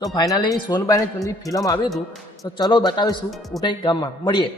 તો finally સોનબાઈની ચુંદી film આવ્યું હતું, તો ચલો બતાવીશું ઉટાઈ ગામમાં. મળીએ.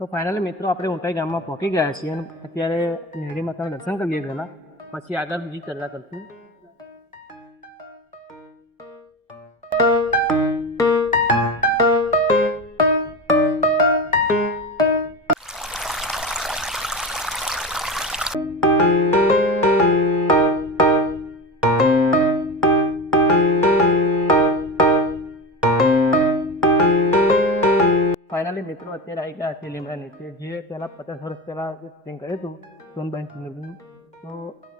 તો ફાઇનલી મિત્રો આપણે ઉંટાઈ ગામમાં પહોંચી ગયા છીએ અને અત્યારે મેરડી માતાના દર્શન કરીએ પહેલાં, પછી આગળ બીજી ચર્ચા કરશું. ફાઇનલી મિત્રો અત્યારે આવી ગયા છે લીમડા નીચે, જે પહેલાં 50 વર્ષ પહેલાં જે શૂટિંગ કર્યું હતું સોનબાઈ ફિલ્મનું, તો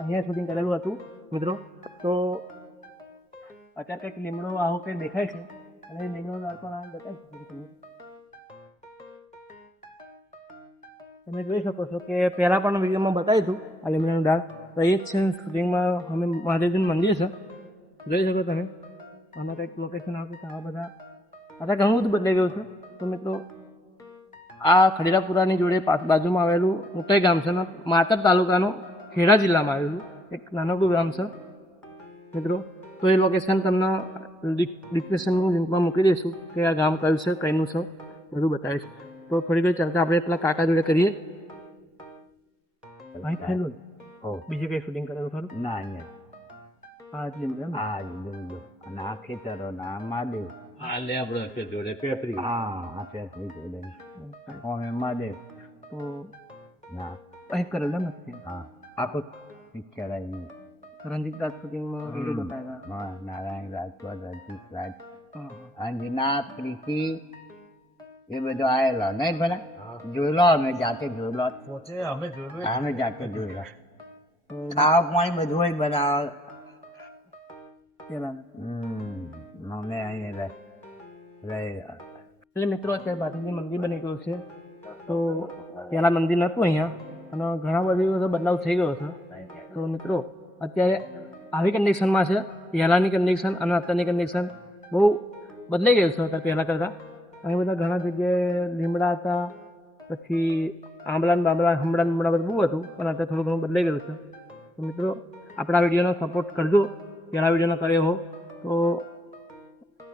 અહીંયા શૂટિંગ કરેલું હતું મિત્રો. તો અત્યારે કંઈક લીમડો આવો કંઈક દેખાય છે અને લીમડો દાળ પણ આ બતાવી શકે છે. તમે જોઈ શકો છો કે પહેલાં પણ વિડીયોમાં બતાવ્યું હતું આ લીમડાનું દાળ, તો એ જ છે શૂટિંગમાં. અમે મહાદેવજીનું મંદિર છે, જોઈ શકો તમે. આમાં કંઈક લોકેશન આવતું છે, આવા બધા અત્યારે ઘણું બધું બદલાઈ ગયું છે. તો મિત્રો આ ખડીરાપુરાની જોડે બાજુમાં આવેલું ઉંટાઈ ગામ છે, માતર તાલુકાનો ખેડા જિલ્લામાં આવેલું એક નાનકડું ગામ છે મિત્રો. તો એ લોકેશન તમને ડિસ્ક્રિપ્શનનું લિંકમાં મૂકી દઈશું કે આ ગામ કયું છે, કઈનું છે, બધું બતાવીશ. તો થોડી ઘણી ચર્ચા આપણે એટલા કાકા જોડે કરીએ. બીજું કંઈ શૂટિંગ કરેલું ખરું? ના, અહીંયા હા જ લીમડો એમ? આ લીમડો અને આ ખેતરો ને આ મહાદેવ. આ લેબડો છે જોડે પેપરી. હા, આ પેપરી જોડે અમે મહાદેવ. તો ના, અહીં કરેલું એમ નથી? હા, આખું પિક્ચર આવી. રણજીત રાજ શૂટિંગમાં હીરો બતાવ્યા. હા, નારાયણ રાજપૂત, રણજીત રાજ, હા. અંજના, પ્રીતિ એ બધો આવેલો નહીં ભલે જોયેલો, અમે જાતે જોયેલો. પોતે અમે જોયું. અમે જાતે જોયેલા. ખાવા પાણી બધું હોય બનાવ. અમે અહીંયા રહી. એટલે મિત્રો અત્યારે બાજુની મંદિર બની ગયું છે. તો પહેલાં મંદિર નહોતું અહીંયા અને ઘણા બધો બદલાવ થઈ ગયો છે. તો મિત્રો અત્યારે આવી કન્ડિશનમાં છે. પહેલાંની કન્ડિશન અને અત્યારની કન્ડિશન બહુ બદલાઈ ગયું છે અત્યારે પહેલાં કરતાં. અહીં બધા ઘણા જગ્યાએ લીમડા હતા, પછી આંબલાને બાંબલા હમણાં બધું બહુ હતું, પણ અત્યારે થોડું ઘણું બદલાઈ ગયું છે. તો મિત્રો આપણા વિડીયોનો સપોર્ટ કરજો, પહેલાં વિડીયોનો કર્યો હો. તો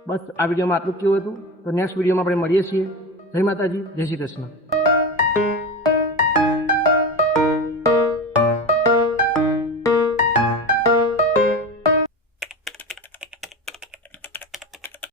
બસ આ વિડીયોમાં આટલું જ કેવું હતું. તો નેક્સ્ટ વિડીયોમાં આપણે મળીએ છીએ. જય માતાજી, જય શ્રી કૃષ્ણ.